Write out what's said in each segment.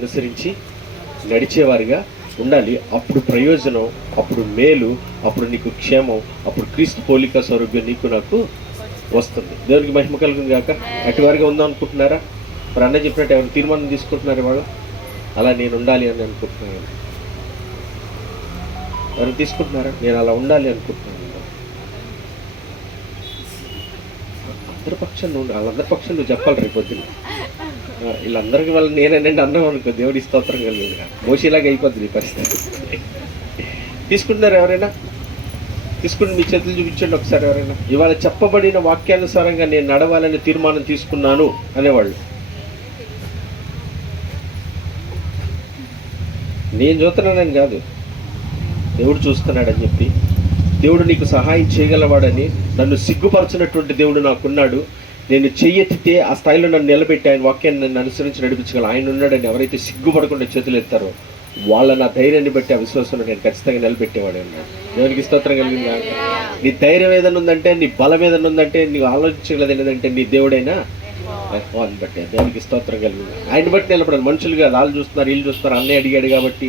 అనుసరించి నడిచేవారిగా ఉండాలి. అప్పుడు ప్రయోజనం, అప్పుడు మేలు, అప్పుడు నీకు క్షేమం, అప్పుడు క్రీస్తు పోలిక స్వరూప్యం నీకు నాకు వస్తుంది. దేవునికి మహిమ కలుగుతుంది కాక. అటువారిగా ఉందాం అనుకుంటున్నారా? మరి అన్న చెప్పినట్టు ఎవరు తీర్మానం తీసుకుంటున్నారు వాళ్ళు? అలా నేను ఉండాలి అని అనుకుంటున్నాను. ఎవరు తీసుకుంటున్నారా? నేను అలా ఉండాలి అనుకుంటున్నాను. అందరి పక్షం నువ్వు, వాళ్ళందరి పక్షం నువ్వు చెప్పాలి రేపు పొద్దున్న. వీళ్ళందరికీ వాళ్ళు నేనేనండి అన్నాం అనుకో, దేవుడి స్తోత్రం కలిగింది. మోసేలాగా అయిపోద్ది ఈ పరిస్థితి. తీసుకుంటున్నారు ఎవరైనా? తీసుకుని మీ చేతులు చూపించండి ఒకసారి ఎవరైనా. ఇవాళ చెప్పబడిన వాక్యానుసారంగా నేను నడవాలని తీర్మానం తీసుకున్నాను అనేవాళ్ళు. నేను చూస్తున్నానని కాదు, దేవుడు చూస్తున్నాడని చెప్పి, దేవుడు నీకు సహాయం చేయగలవాడని, నన్ను సిగ్గుపరచినటువంటి దేవుడు నాకున్నాడు, నేను చెయ్యెత్తితే ఆ స్థాయిలో నన్ను నిలబెట్టి ఆయన వాక్యాన్ని నన్ను అనుసరించి నడిపించగల ఆయన ఉన్నాడని ఎవరైతే సిగ్గుపడకుండా చేతులు ఎత్తారో వాళ్ళ నా ధైర్యాన్ని బట్టి, ఆ విశ్వాసంలో నేను ఖచ్చితంగా నిలబెట్టేవాడు అన్నాడు. దేవునికి స్తోత్రం కలిగిందా? నీ ధైర్యం ఏదైనా ఉందంటే, నీ బలం ఏదైనా ఉందంటే, నీకు ఆలోచించగలది ఏంటంటే నీ దేవుడైనా అని బట్టి. దేవునికి స్తోత్రం కలిగింది. ఆయన బట్టి నిలబడాలి. మనుషులుగా వాళ్ళు చూస్తున్నారు, వీళ్ళు చూస్తున్నారు, అన్నయ్య అడిగాడు కాబట్టి,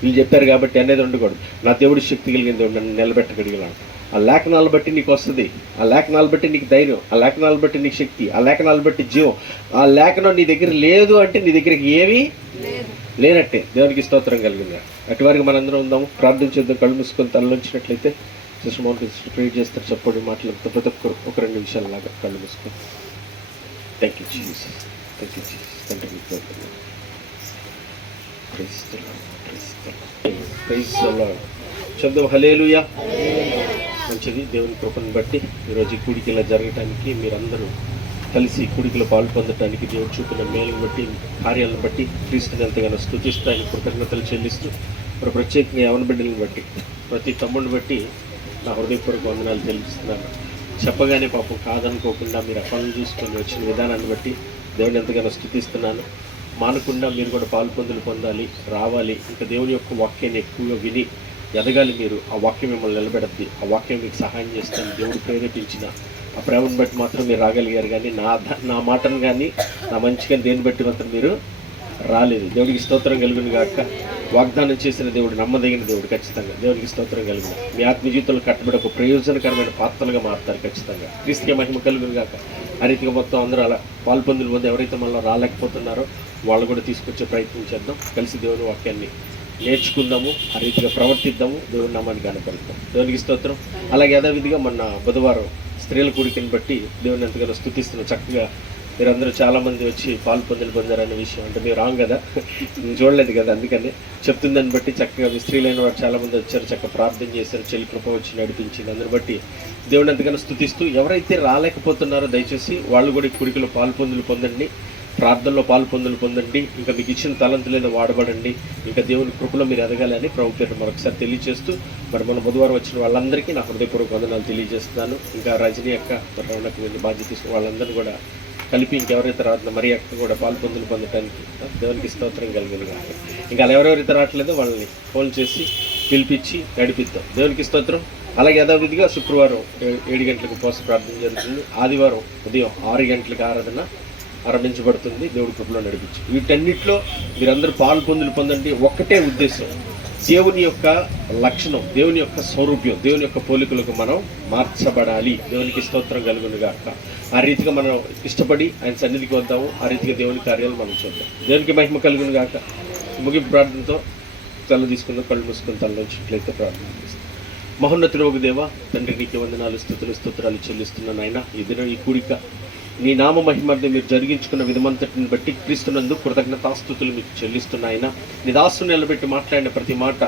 వీళ్ళు చెప్పారు కాబట్టి అనేది ఉండకూడదు. నా దేవుడి శక్తి కలిగిన దేవుడు నన్ను నిలబెట్టగలిగినాడు. ఆ లేఖనాలు బట్టి నీకు వస్తుంది, ఆ లేఖనాలు బట్టి నీకు ధైర్యం, ఆ లేఖనాలు బట్టి నీకు శక్తి, ఆ లేఖనాలు బట్టి జీవం. ఆ లేఖనం నీ దగ్గర లేదు అంటే నీ దగ్గరికి ఏమీ లేనట్టే. దేవునికి స్తోత్రం కలిగింది. అటు వారికి మనందరం ఉందాము, ప్రార్థించేద్దాం. కళ్ళు మూసుకొని తలలోంచినట్లయితే సిస్టర్ మోహన్ ప్రేర్ చేస్తారు. చెప్పండి మాటలతో ప్రతి ఒక్కరు ఒక 2 నిమిషాలలాగా కళ్ళు మూసుకొని. Thank you Jesus, thank you Jesus. తండ్రి శబ్దం హల్లెలూయా. మంచిది. దేవుని కృపను బట్టి ఈరోజు ఈ కూడికి ఇలా జరగటానికి, మీరందరూ కలిసి కూడికలో పాలు పొందటానికి దేవుడు చూపిన మేలును బట్టి, కార్యాలను బట్టి క్రీస్తుని ఎంతగానో స్తుతిస్తూ ఆయన కృతజ్ఞతలు చెల్లిస్తూ, మరి ప్రత్యేకంగా యవన బిడ్డలను బట్టి, ప్రతి తమ్ముడిని బట్టి నా హృదయపూర్వక వందనాలు చెల్లిస్తున్నాను. చెప్పగానే పాపం కాదనుకోకుండా మీరు ఆ పనులు చూసుకొని వచ్చిన విధానాన్ని బట్టి దేవుని ఎంతగానో స్తుతిస్తున్నాను. మానకుండా మీరు కూడా పాలు పొందాలి, రావాలి. ఇంకా దేవుని యొక్క వాక్యాన్ని ఎక్కువగా విని ఎదగాలి. మీరు ఆ వాక్యం మిమ్మల్ని నిలబెడద్ది, ఆ వాక్యం మీకు సహాయం చేస్తాను. దేవుడు ప్రేరేపించిన ఆ ప్రేమను బట్టి మాత్రం మీరు రాగలిగారు, కానీ నా మాటను కానీ నా మంచిగా దేన్ని బట్టి మాత్రం మీరు రాలేదు. దేవుడికి స్తోత్రం కలిగిన గాక. వాగ్దానం చేసిన దేవుడు నమ్మదగిన దేవుడు. ఖచ్చితంగా దేవునికి స్తోత్రం కలిగిన మీ ఆత్మ జీవితంలో కట్టబడి ఒక ప్రయోజనకరమైన పాత్రలుగా మారుతారు. ఖచ్చితంగా క్రీస్తుకే మహిమ కలుగును గాక. ఆ రీతిగా మొత్తం అందరూ అలా పాల్పొందులు పొంది ఎవరైతే మళ్ళీ రాలేకపోతున్నారో వాళ్ళు కూడా తీసుకొచ్చే ప్రయత్నం చేద్దాం. కలిసి దేవుని వాక్యాన్ని నేర్చుకుందాము, ఆ రీతిగా ప్రవర్తిద్దాము, దేవుని నామాన్ని కనపరుద్దాం. దేవునికి స్తోత్రం. అలాగే యథావిధిగా మొన్న బుధవారం స్త్రీల కూడికని బట్టి దేవుని ఎంతగానో స్తుతిస్తున్నాం. చక్కగా మీరందరూ చాలామంది వచ్చి పొందారనే విషయం అంటే మీరు రాంగ్ కదా, నేను చూడలేదు కదా, అందుకని చెప్తుందని బట్టి చక్కగా మీ స్త్రీలైన వారు చాలామంది వచ్చారు, చక్కగా ప్రార్థన చేశారు, చెల్లి కృప వచ్చి నడిపించింది. అందరిని బట్టి దేవుని ఎంతగానో స్తుతిస్తూ, ఎవరైతే రాలేకపోతున్నారో దయచేసి వాళ్ళు కూడా ఈ కూడికలో పొందండి, ప్రార్థనలో పొందండి. ఇంకా మీకు ఇచ్చిన తలంతులేదో వాడబడండి. ఇంకా దేవుని కృపలో మీరు ఎదగాలని ప్రభు పేరు మరొకసారి తెలియజేస్తూ, మరి మన బుధవారం వచ్చిన వాళ్ళందరికీ నా హృదయపూర్వక వందనాలు తెలియజేస్తున్నాను. ఇంకా రజనీ అక్క, రౌనకు వెళ్ళి బాధ్యత తీసుకుని వాళ్ళందరూ కూడా కలిపి ఇంకెవరైతే రావట్లేదు మరి అక్క కూడా పొందటానికి దేవునికి స్తోత్రం కలిగింది. కానీ ఇంకా అలా ఎవరెవరైతే రావట్లేదో వాళ్ళని ఫోన్ చేసి పిలిపించి నడిపిద్దాం. దేవునికి స్తోత్రం. అలాగే యథావిధిగా శుక్రవారం 7 గంటలకు ఉపవాస ప్రార్థన జరుగుతుంది. ఆదివారం ఉదయం 6 గంటలకు ఆరాధన ఆరంభించబడుతుంది. దేవుడి కృపలో నడిపించి వీటన్నిటిలో మీరందరూ పొందండి. ఒక్కటే ఉద్దేశం, దేవుని యొక్క లక్షణం, దేవుని యొక్క స్వరూప్యం, దేవుని యొక్క పోలికలకు మనం మార్చబడాలి. దేవునికి స్తోత్రం కలుగును గాక. ఆ రీతిగా మనం ఇష్టపడి ఆయన సన్నిధికి వద్దాము. ఆ రీతిగా దేవుని కార్యాలు మనం చూద్దాం. దేవునికి మహిమ కలుగును గాక. ముగింపు ప్రార్థనతో తల తీసుకుందాం. కళ్ళు మూసుకుని తలలోంచినట్లయితే ప్రార్థన చేస్తాం. మహోన్నతుడవగు దేవా, తండ్రి నీకు వందనాలు, స్తోత్రాలు చెల్లిస్తున్నాను. ఆయన ఈ దినం ఈ కూడిక నీ నామ మహిమార్థం మీరు జరిగించుకున్న విధమంతటిని బట్టి క్రీస్తునందు కృతజ్ఞతాస్తుతులు మీకు చెల్లిస్తున్నాయన. నీ దాసుని నిలబెట్టి మాట్లాడిన ప్రతి మాట,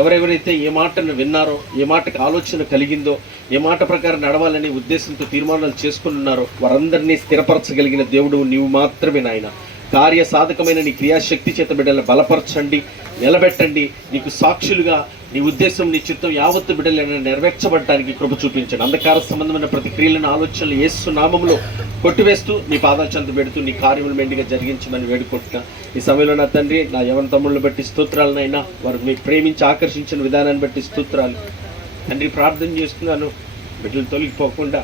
ఎవరెవరైతే ఏ మాటను విన్నారో, ఏ మాటకు ఆలోచన కలిగిందో, ఏ మాట ప్రకారం నడవాలని ఉద్దేశంతో తీర్మానాలు చేసుకుని ఉన్నారో వారందరినీ స్థిరపరచగలిగిన దేవుడు నీవు మాత్రమే నాయన. కార్య సాధకమైన నీ క్రియాశక్తి చేత బిడ్డలను బలపరచండి, నిలబెట్టండి. నీకు సాక్షులుగా నీ ఉద్దేశం, నీ చిత్తం యావత్తు బిడ్డలను నెరవేర్చబడటానికి కృప చూపించండి. అంధకార సంబంధమైన ప్రతిక్రియలను, ఆలోచనలు యేసు నామములో కొట్టివేస్తూ నీ పాదాల చెంత పెడుతూ నీ కార్యములు మెండిగా జరిగించమని వేడుకుంటున్నా. ఈ సమయంలో నా తండ్రి, నా యవన తమ్ముళ్ళని బట్టి స్తోత్రాలనైనా, వారు మీకు ప్రేమించి ఆకర్షించిన విధానాన్ని బట్టి స్తోత్రాలు తండ్రి. ప్రార్థన చేస్తున్నాను, బిడ్డలు తొలగిపోకుండా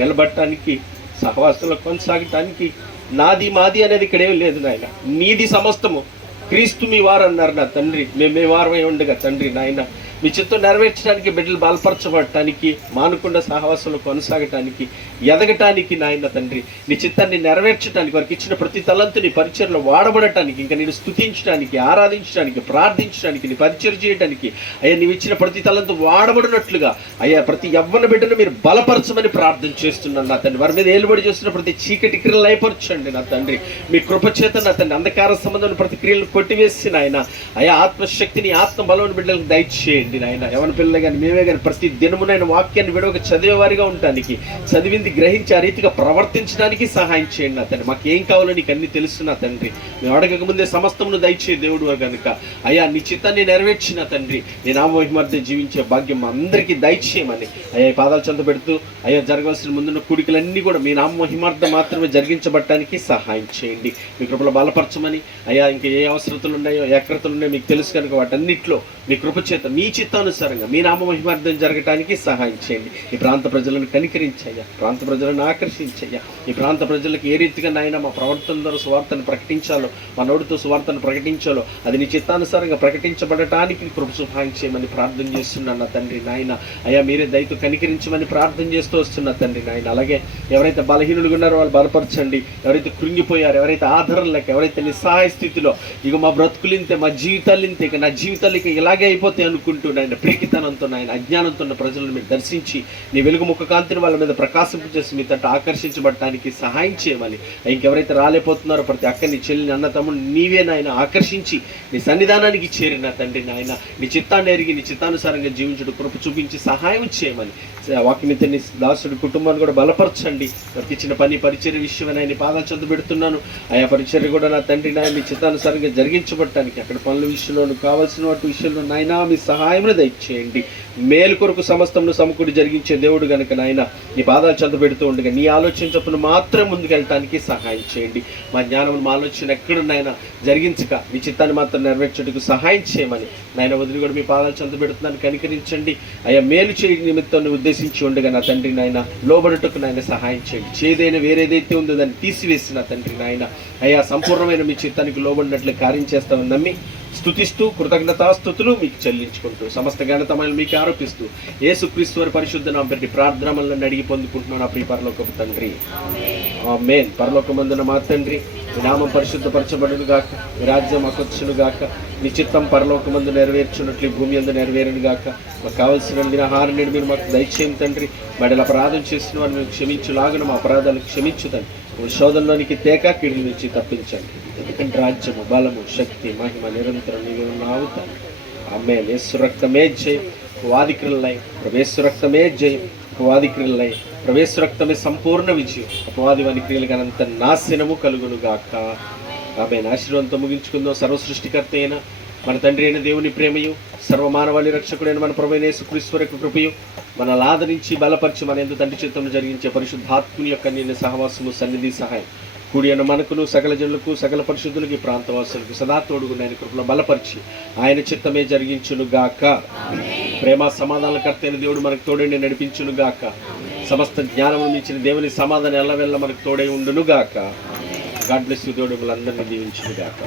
నిలబడటానికి, సహవాసంలో కొనసాగటానికి నాది మాది అనేది ఇక్కడేం లేదు నాయన. నీది సమస్తము. క్రీస్తు మీ వారు అన్నారు నా తండ్రి. మేము వారమై ఉండగా తండ్రి నాయన మీ చిత్తం నెరవేర్చడానికి, బిడ్డలు బలపరచబడటానికి, మానకుండా సహవాసంలో కొనసాగటానికి, ఎదగటానికి నాయన తండ్రి నీ చిత్తాన్ని నెరవేర్చడానికి, వారికి ఇచ్చిన ప్రతి తలంతు నీ పరిచయలో వాడబడటానికి, ఇంకా నేను స్తుతించడానికి, ఆరాధించడానికి, ప్రార్థించడానికి, నీ పరిచయం చేయడానికి అయ్యా నీవు ఇచ్చిన ప్రతి తలంతు వాడబడినట్లుగా అయ్యా ప్రతి యవ్వన బిడ్డను మీరు బలపరచమని ప్రార్థన చేస్తున్నాను నా తండ్రి. వారి మీద ఏలుబడి చేస్తున్న ప్రతి చీకటి క్రియలు లయపరచండి నా తండ్రి. మీ కృపచేత నా తండ్రి అంధకార సంబంధమైన ప్రతి క్రియలను కొట్టివేసి నాయన అయ్యా ఆత్మశక్తిని, ఆత్మ బలమైన బిడ్డలకు దయచేయండి నాయన. ఎవరి పిల్లలు కానీ మేమే కానీ ప్రతి దినమునైన వాక్యాన్ని విడవక చదివేవారిగా ఉండటానికి, చదివింది గ్రహించి ఆ రీతిగా ప్రవర్తించడానికి సహాయం చేయండి నా తండ్రి. మాకు ఏం కావాలో నీకు అన్ని తెలుసు నా తండ్రి. మేము అడగక ముందే సమస్తమును దయచే దేవుడు కనుక అయ్యా నీ చిత్తాన్ని నెరవేర్చిన తండ్రి నీ నామమహిమార్థం జీవించే భాగ్యం అందరికీ దయచేయమని అయ్యా ఈ పాదాలు చెంత పెడుతూ అయ్యా జరగవలసిన ముందున్న కూడికలన్నీ కూడా మీ నామమహిమార్థం మాత్రమే జరిగించబడటానికి సహాయం చేయండి. మీ కృపలో బలపరచమని అయ్యా ఇంకా ఏ అవసరతలు ఉన్నాయో, ఏకరతలు ఉన్నాయో మీకు తెలుసు కనుక వాటన్నిటిలో మీ కృప చేత మీ చిత్తానుసారంగా మీ నామమహిమార్థం జరగటానికి సహాయం చేయండి. ఈ ప్రాంత ప్రజలను కనికరించయ్యా, ప్రాంత ప్రజలను ఆకర్షించయ్యా. ఈ ప్రాంత ప్రజలకు ఏ రీతిగా నాయన మా ప్రవర్తన ద్వారా సువార్తను ప్రకటించాలో, మా నోటితో సువార్తను ప్రకటించాలో అది నీ చిత్తానుసారంగా ప్రకటించబడటానికి కృప సహాయం చేయమని ప్రార్థన చేస్తున్నాను నా తండ్రి నాయన. అయ్యా మీరే దయతో కనికరించమని ప్రార్థన చేస్తూ వస్తున్నా తండ్రి నాయన. అలాగే ఎవరైతే బలహీనులుగా ఉన్నారో వాళ్ళు బలపరచండి. ఎవరైతే కృంగిపోయారో, ఎవరైతే ఆధారం లేక, ఎవరైతే నిస్సహాయ స్థితిలో ఇక మా బ్రతుకులు ఇంతే, మా జీవితాలు ఇంతే, ఇక నా జీవితాలు ఇక ఇలాగే అయిపోతాయి అనుకుంటూ నాయన ప్రీతితనంతో నాయన అజ్ఞానంతో ఉన్న ప్రజలను మీరు దర్శించి నీ వెలుగు ముఖ కాంతిని వాళ్ళ మీద ప్రకాశింపచేసి మీ తట్టు ఆకర్షించబడటానికి సహాయం చేయమని, ఇంకెవరైతే రాలేకపోతున్నారో ప్రతి అక్కని, చెల్లిని, అన్న తమ్ముడు నీవే నాయన ఆకర్షించి నీ సన్నిధానానికి చేరిన తండ్రి నాయన నీ చిత్తాన్ని ఎరిగి నీ చిత్తానుసారంగా జీవించడం కృప చూపించి సహాయం చేయమని వాక్యమిత నీ దాసుడి కుటుంబాన్ని కూడా బలపరచండి. వారికి ఇచ్చిన పని పరిచర్య విషయమని ఆయన పాదాలు చెంత పెడుతున్నాను. ఆయా పరిచర్య కూడా నా తండ్రి నాయన నీ చిత్తానుసారంగా జరిగించబడటానికి అక్కడ పనుల విషయంలో కావాల్సిన వాటి విషయంలో నాయన మీ సహాయమును దయచేయండి. మేలు కొరకు సమస్తమును సమకూడి జరిగించే దేవుడు గనుక నాయన నీ పాదాలు చెంత పెడుతూ ఉండగా నీ ఆలోచన చొప్పున మాత్రం ముందుకు వెళ్ళటానికి సహాయం చేయండి. మా జ్ఞానం, మా ఆలోచన ఎక్కడున్నాయన జరిగించక నీ చిత్తాన్ని మాత్రం నెరవేర్చడానికి సహాయం చేయమని నాయన వదిలి కూడా మీ పాదాలు చెంత పెడుతున్నాను. కనికరించండి అయ్యా. మేలు చేయ నిమిత్తాన్ని ఉద్దేశించి ఉండగా నా తండ్రి నాయన లోబడుటకు నాయన సహాయం చేయండి. చేదైన వేరేదైతే ఉందో దాన్ని తీసివేసి నా తండ్రి నాయన అయ్యా సంపూర్ణమైన మీ చిత్తానికి లోబడినట్లు కార్యం చేస్తామని నమ్మి స్తుతిస్తూ కృతజ్ఞతాస్తుతులు మీకు చెల్లించుకుంటూ సమస్త ఘనతమైన మీకు ఆరోపిస్తూ యేసుక్రీస్తు వారి పరిశుద్ధ నామమున ప్రార్థనలను అడిగి పొందుకుంటున్నాను నా ప్రియ పరలోకపు తండ్రి. ఆమేన్. పరలోకమందున మా తండ్రి మీ నామం పరిశుద్ధపరచబడును గాక, మీ రాజ్యం మాకొచ్చును గాక, మీ చిత్తం పరలోకమందు నెరవేర్చున్నట్లు భూమి అందు నెరవేరును గాక. మాకు కావలసిన ఆహారం నేడు మీరు మాకు దయచేయం తండ్రి. మడల అపరాధం చేసిన వారిని మేము క్షమించులాగున మా అపరాధాలు క్షమించుతండి. శోధనలోనికి తేక కీడు నుంచి తప్పించండి. ఎందుకంటే రాజ్యము, బలము, శక్తి, మహిమ నిరంతరం నీవే ఉన్నావు తండ్రి. ఆమేన్. యేసు రక్తమే జయం, వాది క్రియలై ప్రవేశ రక్తమే జయం, అపవాది క్రియలై ప్రవేశ రక్తమే సంపూర్ణ విజయం, అపవాది వాని క్రియలకు అనంత నాశనము కలుగును గాక. ఆమేన్. ఆశీర్వాదంతో ముగించుకుందాం. సర్వసృష్టికర్త అయిన మన తండ్రి అయిన దేవుని ప్రేమయు, సర్వమానవాళి రక్షకుడైన మన ప్రభువైన యేసుక్రీస్తు యొక్క కృపయు, మనల్ని ఆదరించి బలపరిచి మన యందు తండ్రి చిత్తమును జరిగించే పరిశుద్ధాత్ముని యొక్క నిన్న సహవాసము, సన్నిధి, సహాయం కూడి అన్న మనకును, సకల జనులకు, సకల పరిశుద్ధులకి, ప్రాంతవాసులకు సదా తోడుగున్న ఆయన కృపలో బలపరిచి ఆయన చిత్తమే జరిగించును గాక. ప్రేమ సమాధానకర్త అయిన దేవుడు మనకు తోడైన నడిపించును గాక. సమస్త జ్ఞానమును ఇచ్చిన దేవుని సమాధానం ఎల్లవెల్ల మనకు తోడై ఉండును గాక. God bless you. దేవుడు మిమ్మల్ని అందరినీ దీవించును గాక.